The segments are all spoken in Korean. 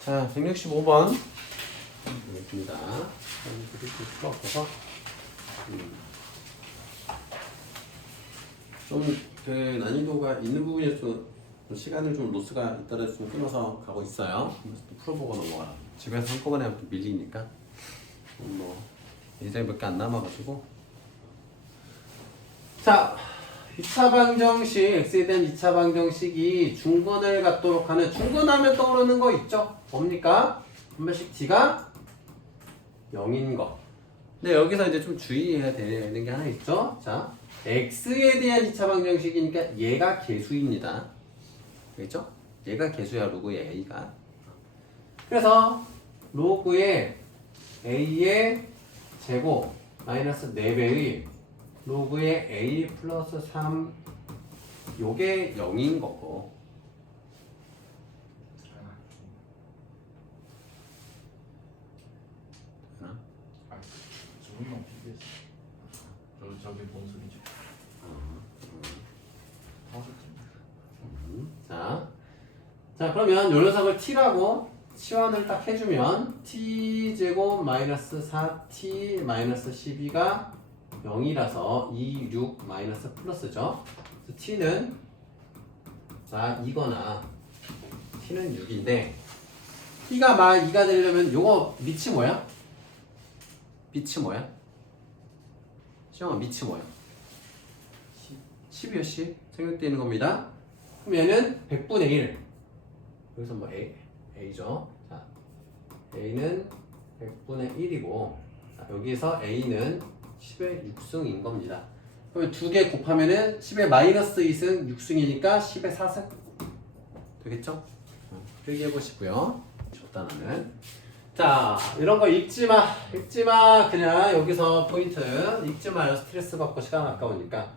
자, 165번 보겠습니다. 이렇게 풀어서 좀그 난이도가 있는 부분에서 좀 시간을 좀 로스가 있더라 좀 끊어서 가고 있어요. 그래서 또 풀어보고 넘어가라. 집에서 한꺼번에 하면 또 밀리니까 뭐 예전에 몇 개 안 남아가지고. 자, 2차 방정식, x에 대한 2차 방정식이 중근을 갖도록 하는, 중근하면 떠오르는 거 있죠? 뭡니까? 한 번씩 t가 0인 거. 근데 여기서 이제 좀 주의해야 되는 게 하나 있죠? 자, x에 대한 2차 방정식이니까 얘가 개수입니다. 알겠죠? 얘가 개수야, 로그의 a가. 그래서 로그의 a의 제곱 마이너스 4배의 로그의 a 플러스 3 요게 0인 거고. 되나? 조금만 비교했어. 저기 본수리죠. 자, 그러면 요 녀석을 t라고 치환을 딱 해주면 t제곱 마이너스 4t 마이너스 12가 0이라서 2, 6 마이너스 플러스죠. 그래서 t는 2거나 t는 6인데 t가 2가 되려면 요거 밑이 뭐야? 밑이 뭐야? 시영아 밑이 뭐야? 10이요 10 생각되는 겁니다. 그럼 얘는 100분의 1 여기서 뭐 a죠. 자, a는 100분의 1이고 여기서 a는 10의 6승인 겁니다. 그러면 두 개 곱하면은 10의 마이너스 2승 6승이니까 10의 4승 되겠죠? 그렇게 해보시고요. 적단하는. 자, 이런 거 읽지 마. 그냥 여기서 포인트 읽지 마요. 스트레스 받고 시간 아까우니까.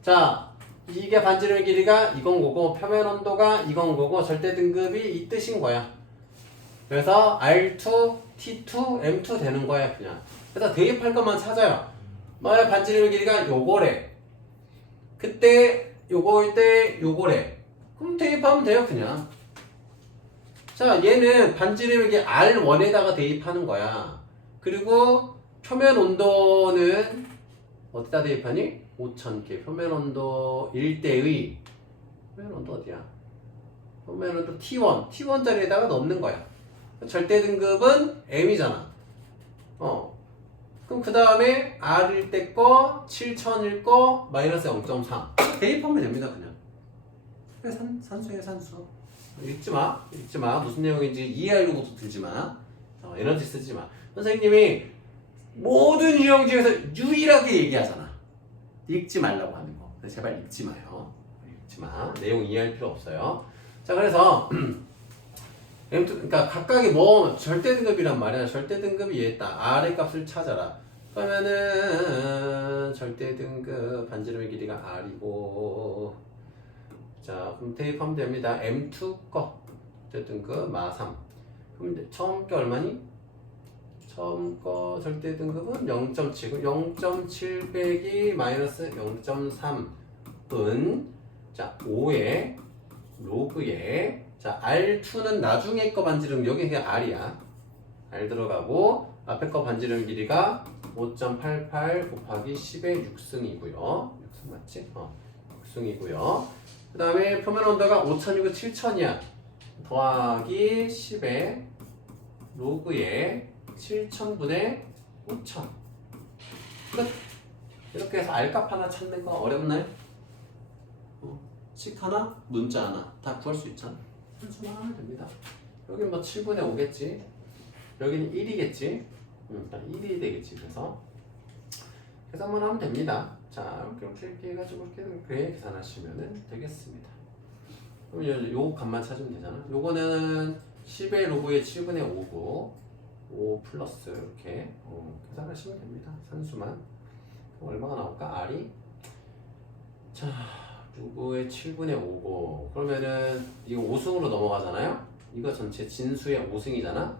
자, 이게 반지름의 길이가 이건 거고 표면 온도가 이건 거고 절대 등급이 이 뜻인 거야. 그래서 R2, T2, M2 되는 거야 그냥. 그래서 대입할 것만 찾아요. 만약 반지름의 길이가 요거래. 그때 요거일 때 요거래. 그럼 대입하면 돼요 그냥. 자, 얘는 반지름의 길이 R1에다가 대입하는 거야. 그리고 표면 온도는 어디다 대입하니? 5000K. 표면 온도 1대의 표면 온도 어디야? 표면 온도 T1. T1짜리에다가 넣는 거야. 절대 등급은 M이잖아. 그럼 그 다음에 R일 때 거, 7000일 거, 마이너스 0.3. 대입하면 됩니다, 그냥. 산수예요, 산수. 읽지 마. 무슨 내용인지 이해하려고도 들지 마. 에너지 쓰지 마. 선생님이 모든 유형 중에서 유일하게 얘기하잖아. 읽지 말라고 하는 거. 제발 읽지 마요. 읽지 마. 내용 이해할 필요 없어요. 자, 그래서 그러니까 각각이 뭐 절대 등급이란 말이야. 절대 등급이 얘다. R의 값을 찾아라. 그러면은 절대 등급 반지름의 길이가 R이고, 자, 그럼 대입하면 됩니다. M2 거 절대 등급 마3. 그럼 처음 게 얼마니? 처음 거 절대 등급은 0.7. 0.7 빼기 마이너스 0.3은 자 5에 로그에 자 R2는 나중에 거 반지름 여기 그냥 R이야. R 들어가고 앞에 거 반지름 길이가 5.88 곱하기 10의 6승이고요. 6승 맞지? 6승이고요. 그 다음에 표면 온도가 5000이고 7000이야. 더하기 10의 로그에 7000분의 5000. 끝. 이렇게 해서 R값 하나 찾는 거 어렵나요? 식 하나, 문자 하나 다 구할 수 있잖아. 한수만 하면 됩니다. 여기는 뭐 7분의 5겠지. 여기는 1이겠지. 1이 되겠지. 그래서 계산만 하면 됩니다. 자, 이렇게 해가지고 이렇게 계산하시면 되겠습니다. 그럼 요 값만 찾으면 되잖아. 요거는 10의 로그의 7분의 5고 5 플러스 이렇게 계산하시면 됩니다. 산수만. 그럼 얼마가 나올까? R이 자 로그의 7분의 5고 그러면은 이거 5승으로 넘어가잖아요. 이거 전체 진수의 5승이잖아.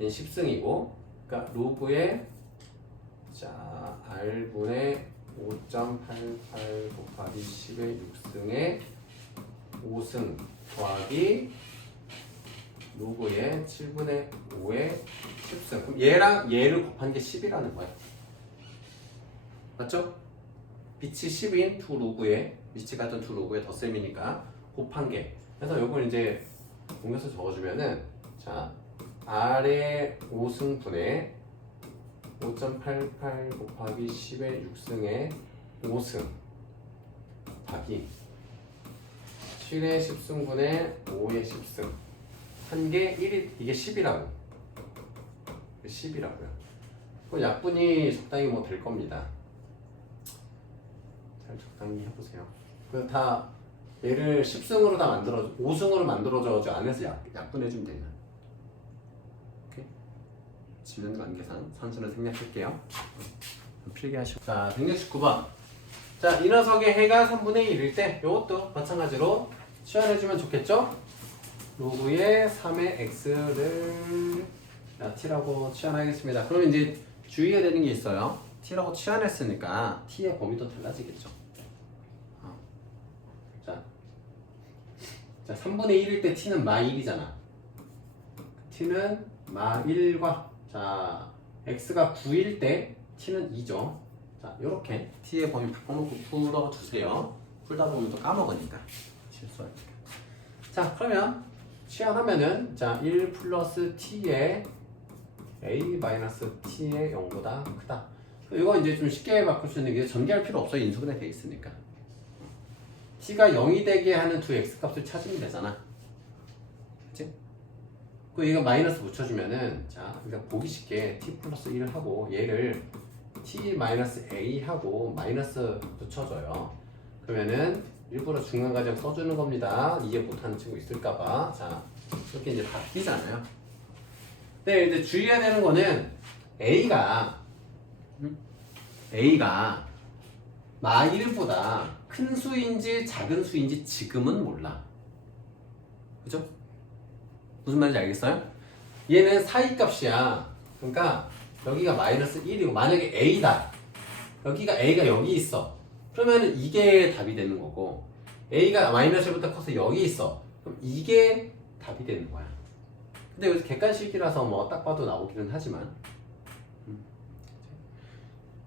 얘는 10승이고 그러니까 로그의 자 R분의 5.88 곱하기 10의 6승의 5승 더하기 로그의 7분의 5의 10승. 그럼 얘랑 얘를 곱한 게 10이라는 거야. 맞죠? 빛이 10인 두 로그에 위치 같은 두 로그의 덧셈이니까 곱한 게. 그래서 요걸 이제 옮겨서 적어주면은 자 R의 5승분의 5.88 곱하기 10의 6승의 5승 곱하기 7의 10승분의 5의 10승 한 게 1이 이게 10이라고 10이라고요. 그 약분이 적당히 뭐 될 겁니다. 잘 적당히 해보세요. 그 다 얘를 10승으로 다 만들어 5승으로 만들어줘 안에서 약분해주면 되냐. 오케이. 지면관 계산 선수는 생략할게요. 필기하시고. 자 169번. 자 이 녀석의 해가 3분의 1일 때 이것도 마찬가지로 치환해주면 좋겠죠? 로그의 3의 x를 t라고 치환하겠습니다. 그럼 이제 주의해야 되는 게 있어요. t라고 치환했으니까 t의 범위도 달라지겠죠. 자 3분의 1일 때 t는 마1이잖아. t는 마1과 자 x가 9일 때 t는 2죠. 자 요렇게 t의 범위 바꿔놓고 풀어주세요. 풀다 보면 또 까먹으니까 실수하니까. 자 그러면 치환하면은 자 1 플러스 t의 a 마이너스 t의 0보다 크다. 이거 이제 좀 쉽게 바꿀 수 있는 게 전개할 필요 없어요. 인수분해 돼 있으니까. t가 0이 되게 하는 두 x값을 찾으면 되잖아. 그치? 그 얘가 마이너스 붙여주면은 자 그러니까 보기 쉽게 t 플러스 1을 하고 얘를 t 마이너스 a 하고 마이너스 붙여줘요. 그러면은 일부러 중간 과정 써주는 겁니다. 이해 못하는 친구 있을까봐. 자 이렇게 이제 바뀌잖아요. 근데 이제 주의해야 되는 거는 a가 마1보다 큰 수인지 작은 수인지 지금은 몰라. 그죠? 무슨 말인지 알겠어요? 얘는 사이값이야. 그러니까 여기가 마이너스 1이고 만약에 a다. 여기가 a가 여기 있어. 그러면 이게 답이 되는 거고 a가 마이너스 1보다 커서 여기 있어. 그럼 이게 답이 되는 거야. 근데 여기서 객관식이라서 뭐 딱 봐도 나오기는 하지만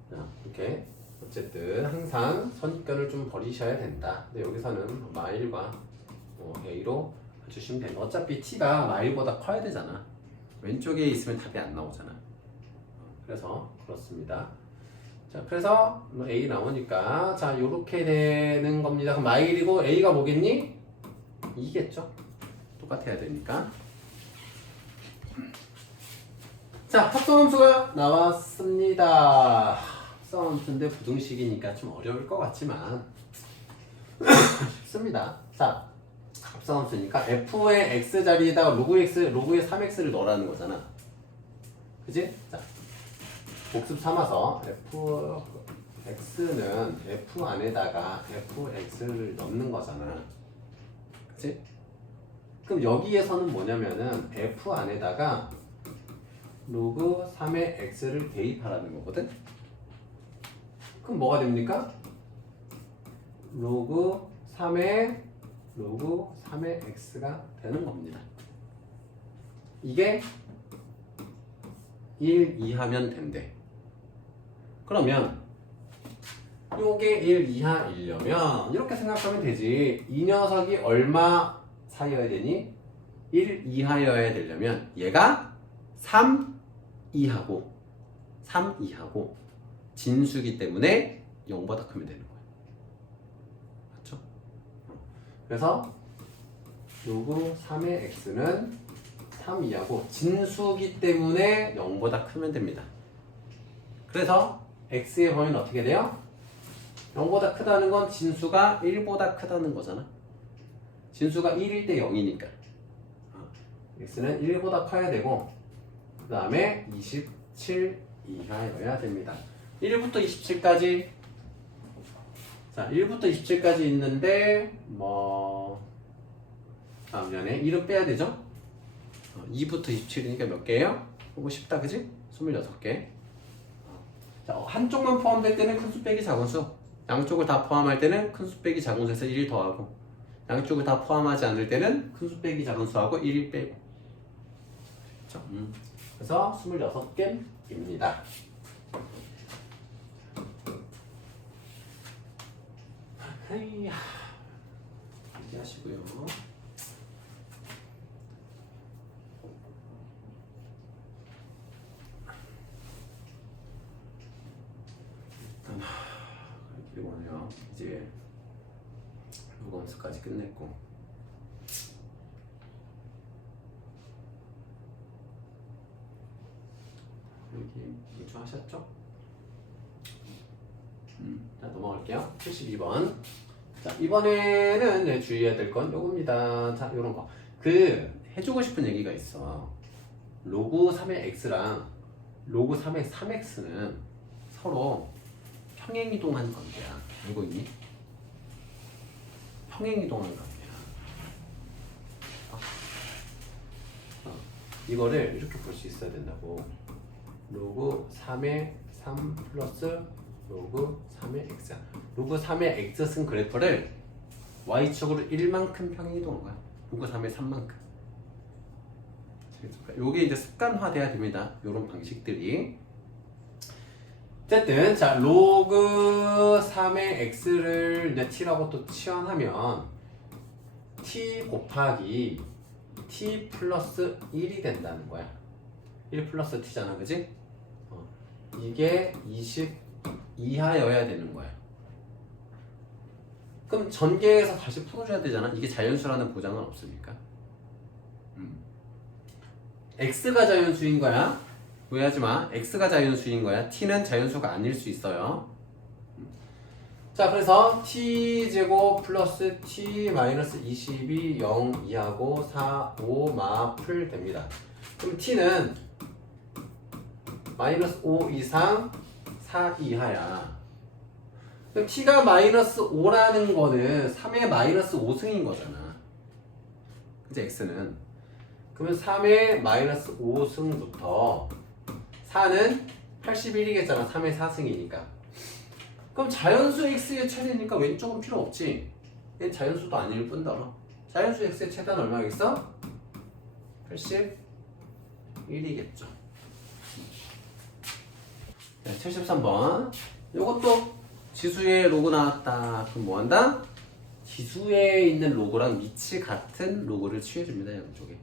자, 이렇게 어쨌든 항상 선입견을 좀 버리셔야 된다. 근데 여기서는 마1과 a로 주시면 됩니다. 어차피 t가 마1보다 커야 되잖아. 왼쪽에 있으면 답이 안 나오잖아. 그래서 그렇습니다. 자, 그래서 a 나오니까 자 요렇게 되는 겁니다. 그럼 마1이고 a가 뭐겠니? 2겠죠? 똑같아야 되니까. 자, 합성함수가 나왔습니다. 합성함수인데 부등식이니까 좀 어려울 것 같지만 쉽습니다. 자, 합성함수니까 f의 x 자리에다가 로그의 3x를 넣으라는 거잖아. 그지? 자, 복습 삼아서 fx는 f 안에다가 fx를 넣는 거잖아. 그치? 그럼 여기에서는 뭐냐면은 f 안에다가 로그 3의 x를 대입하라는 거거든? 그럼 뭐가 됩니까? 로그 3의 x가 되는 겁니다. 이게 1, 2 하면 된대. 그러면 요게 1 이하이려면 이렇게 생각하면 되지. 이 녀석이 얼마 사이여야 되니? 1 이하여야 되려면 얘가 3 이하고 진수기 때문에 0보다 크면 되는 거야. 맞죠? 그래서 요거 3의 x는 3 이하고 진수기 때문에 0보다 크면 됩니다. 그래서 x의 범위는 어떻게 돼요? 0보다 크다는 건 진수가 1보다 크다는 거잖아. 진수가 1일 때 0이니까 x는 1보다 커야 되고 그 다음에 27 이하여야 됩니다. 1부터 27까지 자 1부터 27까지 있는데 미안해 1은 빼야 되죠? 2부터 27이니까 몇 개예요? 보고 싶다 그지? 26개. 자, 한쪽만 포함될 때는 큰수 빼기 작은수, 양쪽을 다 포함할 때는 큰수 빼기 작은수에서 1 더하고, 양쪽을 다 포함하지 않을 때는 큰수 빼기 작은수하고 1 빼고. 그렇죠? 그래서 26개입니다. 하이야. 이렇게 하시고요. 그리고 오늘요. 이제 로그함수까지 끝냈고 여기 인출하셨죠? 자 넘어갈게요. 72번. 자 이번에는 네, 주의해야 될 건 요겁니다. 자 요런 거. 그 해주고 싶은 얘기가 있어. 로그 3의 x랑 로그 3의 3x는 서로 평행이동한 관계야. 알고 있니? 평행이동한 관계야. 이거를 이렇게 볼 수 있어야 된다고. 로그 3의 3 플러스 로그 3의 x. 로그 3의 x승 그래프를 y축으로 1만큼 평행이동한 거야. 로그 3의 3만큼. 요게 이제 습관화돼야 됩니다. 요런 방식들이. 어쨌든 자 로그 3의 x를 이제 t라고 또 치환하면 t 곱하기 t 플러스 1이 된다는 거야. 1 플러스 t잖아, 그지? 이게 20 이하여야 되는 거야. 그럼 전개해서 다시 풀어줘야 되잖아. 이게 자연수라는 보장은 없으니까. x가 자연수인 거야. 오해하지 마. x가 자연수인 거야. t는 자연수가 아닐 수 있어요. 자, 그래서 t제곱 플러스 t 마이너스 20이 0 이하고 4, 5 마풀 됩니다. 그럼 t는 마이너스 5 이상 4 이하야. 그럼 t가 마이너스 5라는 거는 3의 마이너스 5승인 거잖아. 이제 x는. 그러면 3의 마이너스 5승부터 4는 81이겠잖아. 3의 4승이니까. 그럼 자연수 x의 최대니까 왼쪽은 필요 없지. 얘는 자연수도 아닐 뿐더러. 자연수 x의 최대는 얼마겠어? 81이겠죠. 네, 73번. 요것도 지수에 로그 나왔다. 그럼 뭐 한다? 지수에 있는 로그랑 밑이 같은 로그를 취해줍니다. 양쪽에.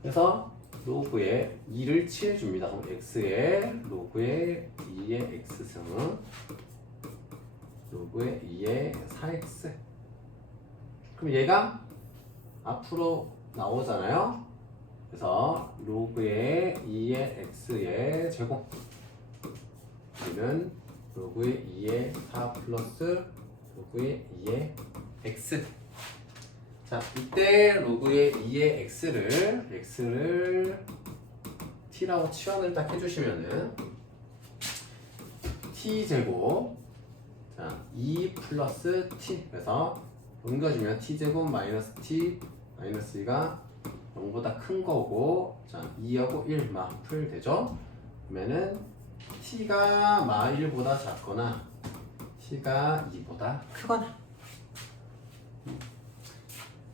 그래서 로그에 2를 취해줍니다. 그럼 x에 로그에 2의 x승 로그에 2의 4x. 그럼 얘가 앞으로 나오잖아요. 그래서 로그에 2의 x의 제곱 얘는 로그에 2의 4 플러스 로그에 2의 x. 자, 이때 로그의 2의 x를 t라고 치환을 딱 해주시면은 t제곱 자, 2 플러스 t. 그래서 옮겨주면 t제곱 마이너스 t 마이너스 2가 0보다 큰 거고, 자 2하고 1 마풀 되죠? 그러면은 t가 마 1보다 작거나 t가 2보다 크거나.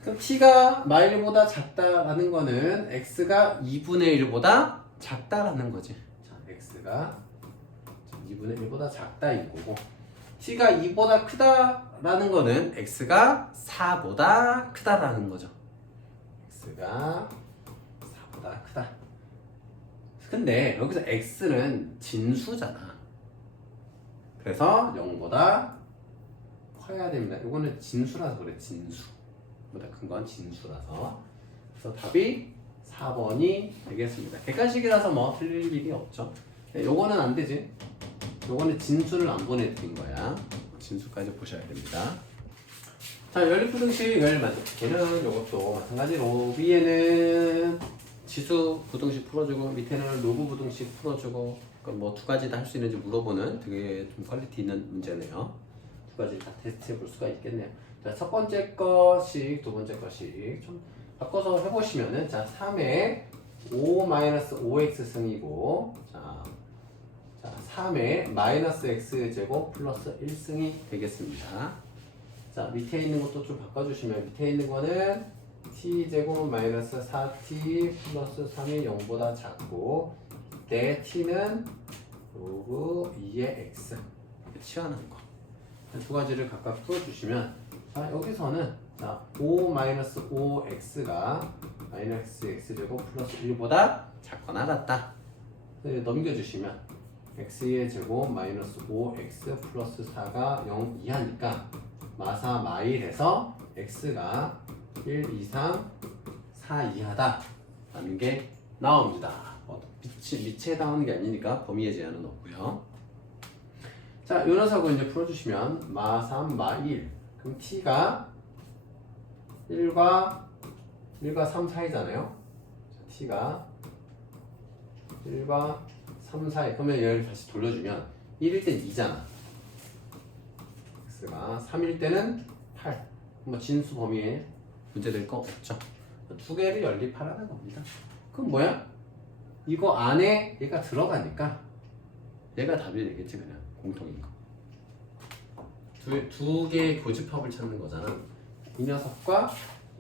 그럼 t가 마 1보다 작다라는 거는 x가 2분의 1보다 작다라는 거지. 자, x가 2분의 1보다 작다 이거고, t가 2보다 크다라는 거는 x가 4보다 크다라는 거죠. x가 4보다 크다. 근데 여기서 x는 진수잖아. 그래서 0보다 커야 됩니다. 이거는 진수라서 그래. 진수보다 큰 건 진수라서. 그래서 답이 4번이 되겠습니다. 객관식이라서 뭐 틀릴 일이 없죠. 요거는 안 되지. 요거는 진수를 안 보내드린 거야. 진수까지 보셔야 됩니다. 자, 연립부등식 열만족해는 요것도 마찬가지로 위에는 지수 부등식 풀어주고 밑에는 로그 부등식 풀어주고, 뭐 두 가지 다 할 수 있는지 물어보는 되게 좀 퀄리티 있는 문제네요. 두 가지 다 테스트해 볼 수가 있겠네요. 자, 첫 번째 거씩 두 번째 거씩 좀 바꿔서 해보시면은, 자 3의 5-5x 승이고, 자 3의 마이너스 x 제곱 플러스 1승이 되겠습니다. 자, 밑에 있는 것도 좀 바꿔주시면, 밑에 있는 거는 t제곱 마이너스 4t 플러스 3이 0보다 작고 내 t는 로그 2의 x 이렇게 치환하는 거. 두 가지를 각각 풀어주시면 자 여기서는 자 5 마이너스 5x가 마이너스 x제곱 플러스 1보다 작거나 같다. 넘겨주시면 x의 제곱 마이너스 5x 플러스 4가 0 이하니까 마사 마일에서 x가 1 이상 4 이하다 라는 게 나옵니다. 밑에 해당하는 게 아니니까 범위의 제한은 없고요. 자, 이 녀석을 이제 풀어주시면 마 3, 마 1. 그럼 t가 1과 3 사이잖아요. 자, t가 1과 3 사이. 그러면 얘를 다시 돌려주면 1일 땐 2잖아. x가 3일 때는 8. 뭐 진수 범위에 문제될 거 없죠. 두 개를 연립하라는 겁니다. 그럼 뭐야? 이거 안에 얘가 들어가니까 얘가 답이 되겠지 그냥 공통인 거. 두 개의 교집합을 찾는 거잖아. 이 녀석과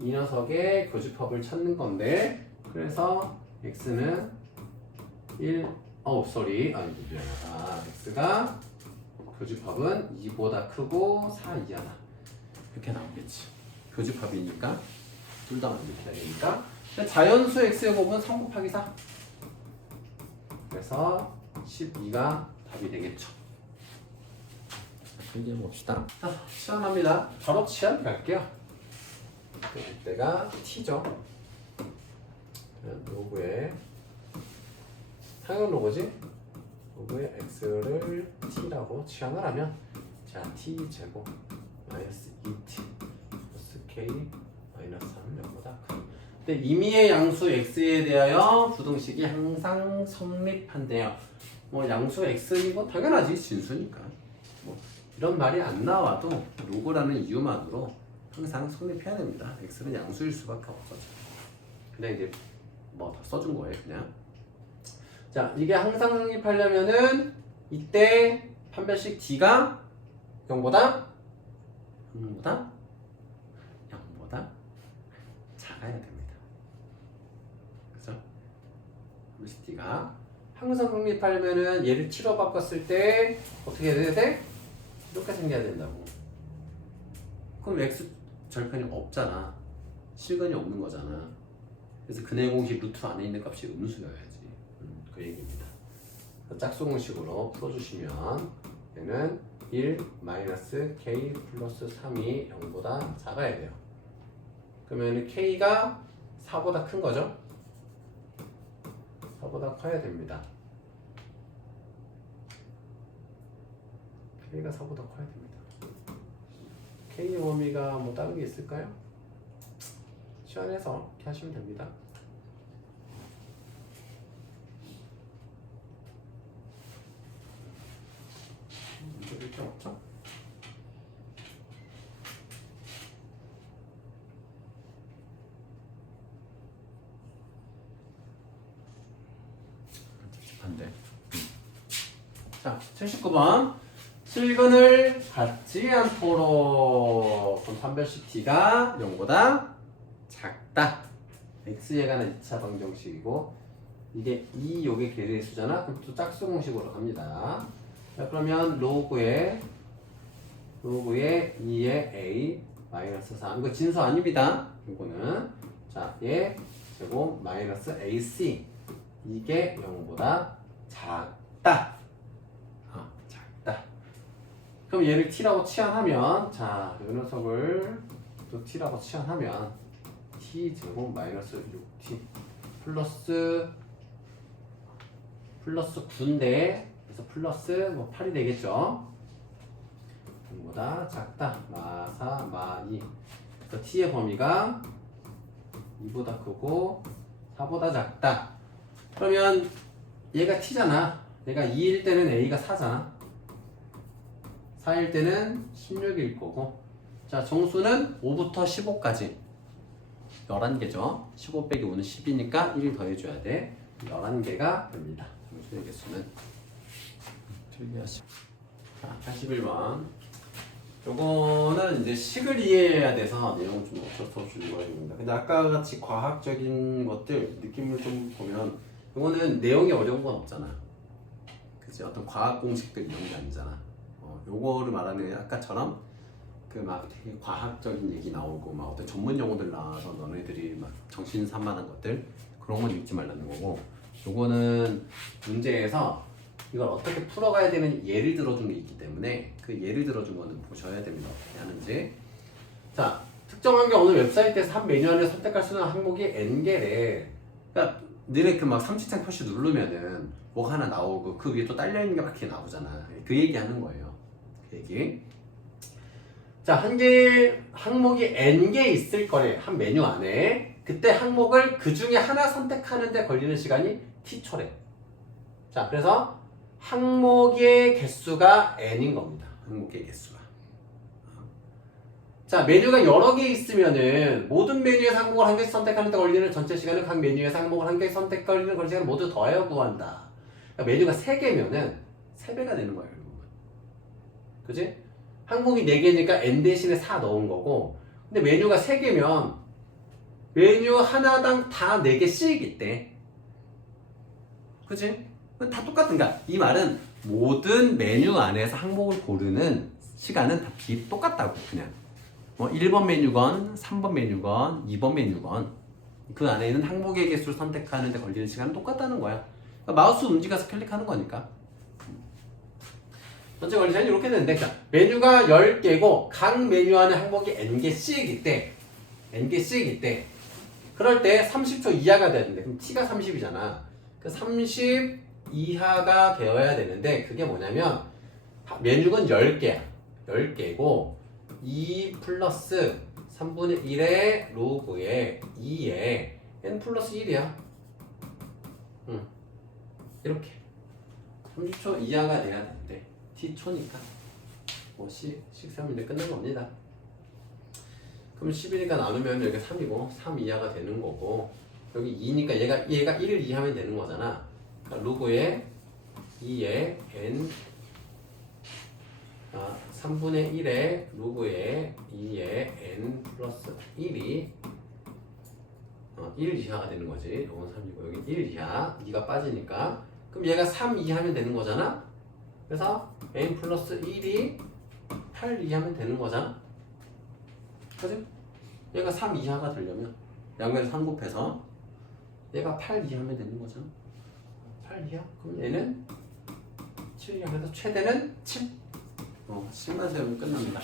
이 녀석의 교집합을 찾는 건데 그래서 x는 1 아니 미안하다. x가 교집합은 2보다 크고 4 이하다. 이렇게 나오겠지. 교집합이니까 둘 다 만들어야 되니까. 자연수 x의 곱은 3 곱하기 4. 그래서 12가 답이 되겠죠. 필기해 봅시다. 자, 치환합니다. 바로 치환 갈게요. 이때가 t죠. 로그에 당연 로그지? 로그에 x를 t라고 치환을 하면 자 t 제곱 마이너스 2t 플러스 k 마이너스 3은 0보다 크다. 근데 임의의 양수 x에 대하여 부등식이 항상 성립한대요. 뭐 양수 x이고 당연하지 진수니까. 뭐 이런 말이 안 나와도 로그라는 이유만으로 항상 성립해야 됩니다. x는 양수일 수밖에 없어져. 근데 이제 뭐 다 써준 거예요 그냥. 자 이게 항상 성립하려면은 이때 판별식 d가 0보다 작아야 됩니다. 그죠? 판별식 d가 항상 성립하려면은 얘를 t로 바꿨을 때 어떻게 해야 돼? 이렇게 생겨야 된다고. 그럼 x 절편이 없잖아. 실근이 없는 거잖아. 그래서 근해 공식 루트 안에 있는 값이 음수여야지. 그 얘기입니다. 짝수공식으로 풀어주시면 얘는 1 마이너스 k 플러스 3이 0보다 작아야 돼요. 그러면 k가 4보다 큰 거죠? 4보다 커야 됩니다. k가 4보다 커야 됩니다. k의 범위가 뭐 다른 게 있을까요? 시원해서 이렇게 하시면 됩니다. 이렇게 없죠? 반대. 자, 79번. 실근을 갖지 않도록 그럼 판별식 t가 0보다 작다. x에 관한 2차 방정식이고 이게 2 요게 계리의 수잖아. 그럼 또 짝수 공식으로 갑니다. 자 그러면 로그에 2의 a 마이너스 3 이거 진수 아닙니다. 이거는 자 얘 제곱 마이너스 ac 이게 0보다 작다. 작다. 그럼 얘를 t라고 치환하면 자 이 녀석을 또 t라고 치환하면 t 제곱 마이너스 6t 플러스 9인데 그래서 플러스 뭐 8이 되겠죠. 0보다 작다. 마4 마2 그래서 t의 범위가 2보다 크고 4보다 작다. 그러면 얘가 t잖아. 얘가 2일 때는 a가 4잖아. 4일 때는 16일 거고 자 정수는 5부터 15까지 11개죠. 15 빼기 5는 10이니까 1을 더해줘야 돼. 11개가 됩니다. 정수의 개수는 틀리하시. 자 81번 요거는 이제 식을 이해해야 돼서 내용을 좀 어쩔 수 없이 읽어야 됩니다. 근데 아까 같이 과학적인 것들 느낌을 좀 보면 요거는 내용이 어려운 건 없잖아. 그치? 어떤 과학 공식들 이런 게 아니잖아. 요거를 말하는 게 아까처럼 그 막 되게 과학적인 얘기 나오고 막 어떤 전문 용어들 나와서 너네들이 막 정신 산만한 것들 그런 건 읽지 말라는 거고, 요거는 문제에서 이걸 어떻게 풀어가야 되는 예를 들어준 게 있기 때문에 그 예를 들어준 거는 보셔야 됩니다. 어떻게 하는지. 자, 특정한 게 어느 웹사이트에서 한 메뉴 안에 선택할 수 있는 항목이 n개래. 그러니까 너네 그 막 삼지창 표시 누르면은 뭐가 하나 나오고 그 위에 또 딸려있는 게 막 이렇게 나오잖아. 그 얘기 하는 거예요. 그 얘기. 자, 한 개 항목이 n개 있을 거래. 한 메뉴 안에. 그때 항목을 그 중에 하나 선택하는데 걸리는 시간이 t초래. 자, 그래서 항목의 개수가 n인 겁니다. 항목의 개수가. 자, 메뉴가 여러 개 있으면은 모든 메뉴에서 항목을 한 개씩 선택하는데 걸리는 전체 시간은 각 메뉴에서 항목을 한 개씩 선택 걸리는 걸리는 시간을 모두 더하여 구한다. 그러니까 메뉴가 3개면은 3배가 되는 거예요, 결국은. 그지? 항목이 4개니까 n 대신에 4 넣은 거고, 근데 메뉴가 3개면 메뉴 하나당 다 4개씩 있대. 그치? 다 똑같은 거야. 이 말은 모든 메뉴 안에서 항목을 고르는 시간은 다 똑같다고. 그냥 뭐 1번 메뉴건 3번 메뉴건 2번 메뉴건 그 안에 있는 항목의 개수를 선택하는데 걸리는 시간은 똑같다는 거야. 그러니까 마우스 움직여서 클릭하는 거니까. 전체 걸리 시간이 이렇게 되는데, 자, 메뉴가 10개고 각 메뉴 안에 항목이 n개씩 있대. n개씩 있대. 그럴 때 30초 이하가 되는데, 그럼 t가 30이잖아. 그 30 이하가 되어야 되는데, 그게 뭐냐면 메뉴건 10개야. 10개고 2 플러스 3분의 1의 로그에 2에 n 플러스 1이야. 이렇게 30초 이하가 돼야 되는데 t초니까 뭐 식세우면 이제 끝난 겁니다. 그럼 10이니까 나누면 여기 3이고 3 이하가 되는 거고, 여기 2니까 얘가 1을 이하면 되는 거잖아. 그러니까 로그에 2에 n 3분의 1의 로그에 2에 n 플러스 1이 1 이하가 되는 거지. 이건 3이고 여기 1 이하, 2가 빠지니까. 그럼 얘가 3 이하면 되는 거잖아. 그래서 n 플러스 1이 8 이하면 되는 거잖아. 그지? 얘가 3 이하가 되려면 양면에 3 곱해서 얘가 8 이하면 되는 거잖아. 8 이하? 그럼 얘는 7 이하. 그래서 최대는 7. 7만 세우면 끝납니다.